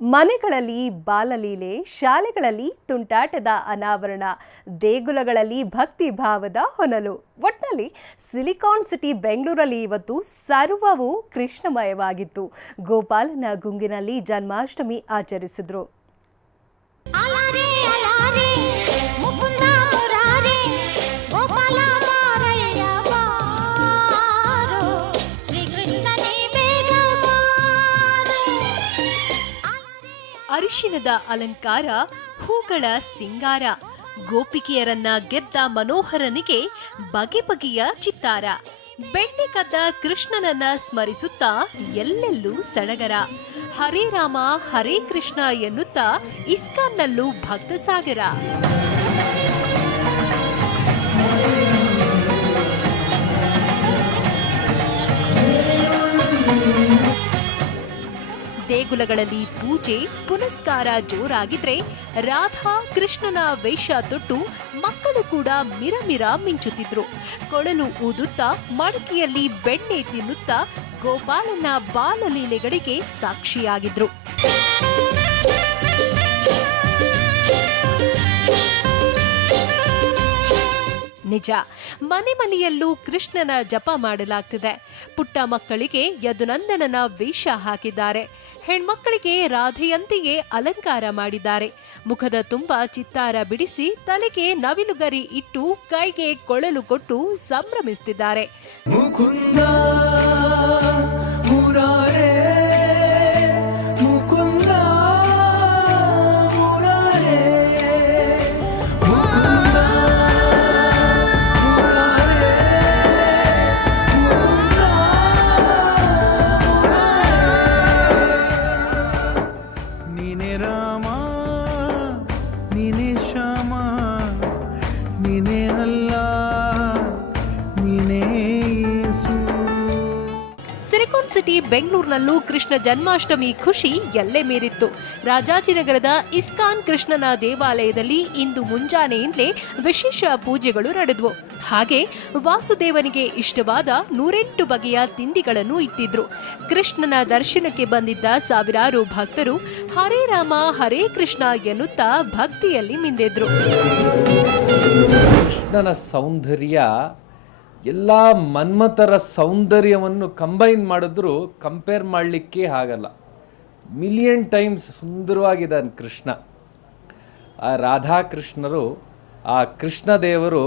ಮನೆಗಳಲ್ಲಿ ಬಾಲಲೀಲೆ, ಶಾಲೆಗಳಲ್ಲಿ ತುಂಟಾಟದ ಅನಾವರಣ, ದೇಗುಲಗಳಲ್ಲಿ ಭಕ್ತಿ ಭಾವದ ಹೊನಲು. ಒಟ್ನಲ್ಲಿ ಸಿಲಿಕಾನ್ ಸಿಟಿ ಬೆಂಗಳೂರಲ್ಲಿ ಇವತ್ತು ಸರ್ವವೂ ಕೃಷ್ಣಮಯವಾಗಿತ್ತು. ಗೋಪಾಲನ ಗುಂಗಿನಲ್ಲಿ ಜನ್ಮಾಷ್ಟಮಿ ಆಚರಿಸಿದ್ರು. ಅರಿಶಿನದ ಅಲಂಕಾರ, ಹೂಗಳ ಸಿಂಗಾರ, ಗೋಪಿಕೆಯರನ್ನ ಗೆದ್ದ ಮನೋಹರನಿಗೆ ಬಗೆ ಬಗೆಯ ಚಿತ್ತಾರ. ಬೆಣ್ಣೆ ಕದ್ದ ಕೃಷ್ಣನನ್ನ ಸ್ಮರಿಸುತ್ತಾ ಎಲ್ಲೆಲ್ಲೂ ಸಡಗರ. ಹರೇ ರಾಮ ಹರೇ ಕೃಷ್ಣ ಎನ್ನುತ್ತಾ ಇಸ್ಕಾನ್ನಲ್ಲೂ ಭಕ್ತ ಸಾಗರ. ದೇಗುಲಗಳಲ್ಲಿ ಪೂಜೆ ಪುನಸ್ಕಾರ ಜೋರಾಗಿದ್ರೆ, ರಾಧಾ ಕೃಷ್ಣನ ವೇಷ ತೊಟ್ಟು ಮಕ್ಕಳು ಕೂಡ ಮಿರಮಿರ ಮಿಂಚುತ್ತಿದ್ರು. ಕೊಳಲು ಊದುತ್ತಾ ಮಡಕೆಯಲ್ಲಿ ಬೆಣ್ಣೆ ತಿನ್ನುತ್ತಾ ಗೋಪಾಲನ ಬಾಲಲೀಲೆಗಳಿಗೆ ಸಾಕ್ಷಿಯಾಗಿದ್ರು. ನಿಜ, ಮನೆ ಮನೆಯಲ್ಲೂ ಕೃಷ್ಣನ ಜಪ ಮಾಡಲಾಗ್ತಿದೆ. ಪುಟ್ಟ ಮಕ್ಕಳಿಗೆ ಯದುನಂದನನ ವೇಷ ಹಾಕಿದ್ದಾರೆ. ಹೆಣ್ಮಕ್ಕಳಿಗೆ ರಾಧೆಯಂತೆಯೇ ಅಲಂಕಾರ ಮಾಡಿದ್ದಾರೆ. ಮುಖದ ತುಂಬ ಚಿತ್ತಾರ ಬಿಡಿಸಿ ತಲೆಗೆ ನವಿಲುಗರಿ ಇಟ್ಟು ಕೈಗೆ ಕೊಳಲು ಕೊಟ್ಟು ಸಂಭ್ರಮಿಸುತ್ತಿದ್ದಾರೆ. ಸಿಲಿಕಾನ್ ಸಿಟಿ ಬೆಂಗಳೂರಿನಲ್ಲೂ ಕೃಷ್ಣ ಜನ್ಮಾಷ್ಟಮಿ ಖುಷಿ ಎಲ್ಲೇ ಮೀರಿತ್ತು. ರಾಜಾಜಿನಗರದ ಇಸ್ಕಾನ್ ಕೃಷ್ಣನ ದೇವಾಲಯದಲ್ಲಿ ಇಂದು ಮುಂಜಾನೆಯಿಂದಲೇ ವಿಶೇಷ ಪೂಜೆಗಳು ನಡೆದವು. ಹಾಗೆ ವಾಸುದೇವನಿಗೆ ಇಷ್ಟವಾದ 108 ಬಗೆಯ ತಿಂಡಿಗಳನ್ನು ಇಟ್ಟಿದ್ರು. ಕೃಷ್ಣನ ದರ್ಶನಕ್ಕೆ ಬಂದಿದ್ದ ಸಾವಿರಾರು ಭಕ್ತರು ಹರೇ ರಾಮ ಹರೇ ಕೃಷ್ಣ ಎನ್ನುತ್ತಾ ಭಕ್ತಿಯಲ್ಲಿ ಮಿಂದೆದ್ರು. ಕೃಷ್ಣನ ಸೌಂದರ್ಯ ಎಲ್ಲ ಮನ್ಮಥರ ಸೌಂದರ್ಯವನ್ನು ಕಂಬೈನ್ ಮಾಡಿದ್ರು ಕಂಪೇರ್ ಮಾಡಲಿಕ್ಕೆ ಆಗಲ್ಲ. ಮಿಲಿಯನ್ ಟೈಮ್ಸ್ ಸುಂದರವಾಗಿದ್ದಾನೆ ಕೃಷ್ಣ. ಆ ರಾಧಾಕೃಷ್ಣರು, ಆ ಕೃಷ್ಣ ದೇವರು